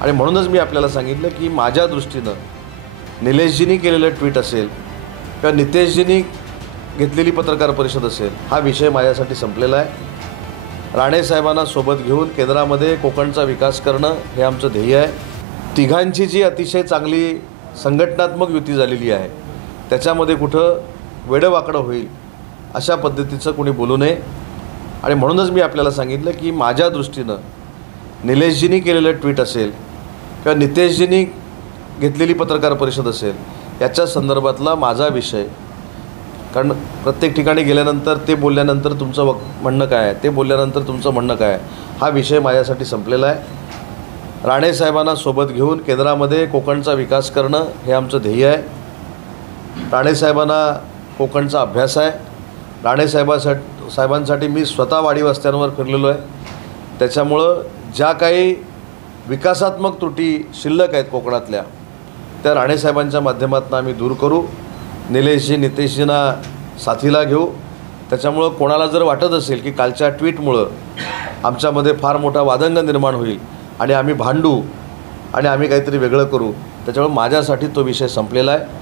आणि म्हणूनच मी आपल्याला सांगितलं की माझ्या दृष्टीनं निलेशजींनी केलेलं ट्विट असेल किंवा नितेशजींनी घेतलेली पत्रकार परिषद असेल, हा विषय माझ्यासाठी संपलेला आहे. राणे साहेबांना सोबत घेऊन केंद्रामध्ये कोकणचा विकास करणं हे आमचं ध्येय आहे. तिघांची जी अतिशय चांगली संघटनात्मक युती झालेली आहे त्याच्यामध्ये कुठं वेडंवाकडं होईल अशा पद्धतीचं कोणी बोलू नये. आणि म्हणूनच मी आपल्याला सांगितलं की माझ्या दृष्टीनं निलेशजींनी केलेलं ट्विट असेल किंवा नितेशजींनी घेतलेली पत्रकार परिषद असेल याच्या संदर्भातला माझा विषय, कारण प्रत्येक ठिकाणी गेल्यानंतर ते बोलल्यानंतर तुमचं म्हणणं काय आहे, ते बोलल्यानंतर तुमचं म्हणणं काय आहे, हा विषय माझ्यासाठी संपलेला आहे. राणे साहेबांना सोबत घेऊन केंद्रामध्ये कोकणचा विकास करणं हे आमचं ध्येय आहे. राणे साहेबांना कोकणचा अभ्यास आहे. राणे साहेबांसाठी मी स्वतः वाडी वस्त्यांवर फिरलेलो आहे. त्याच्यामुळं ज्या काही विकासात्मक त्रुटी शिल्लक आहेत कोकणातल्या त्या राणे साहेबांच्या माध्यमातून आम्ही दूर करू. निलेशजी नितेशजींना साथीला घेऊ. त्याच्यामुळं कोणाला जर वाटत असेल की कालच्या ट्विटमुळं आमच्यामध्ये फार मोठा वादंग निर्माण होईल आणि आम्ही भांडू आणि आम्ही काहीतरी वेगळं करू, त्याच्यामुळे माझ्यासाठी तो विषय संपलेला आहे.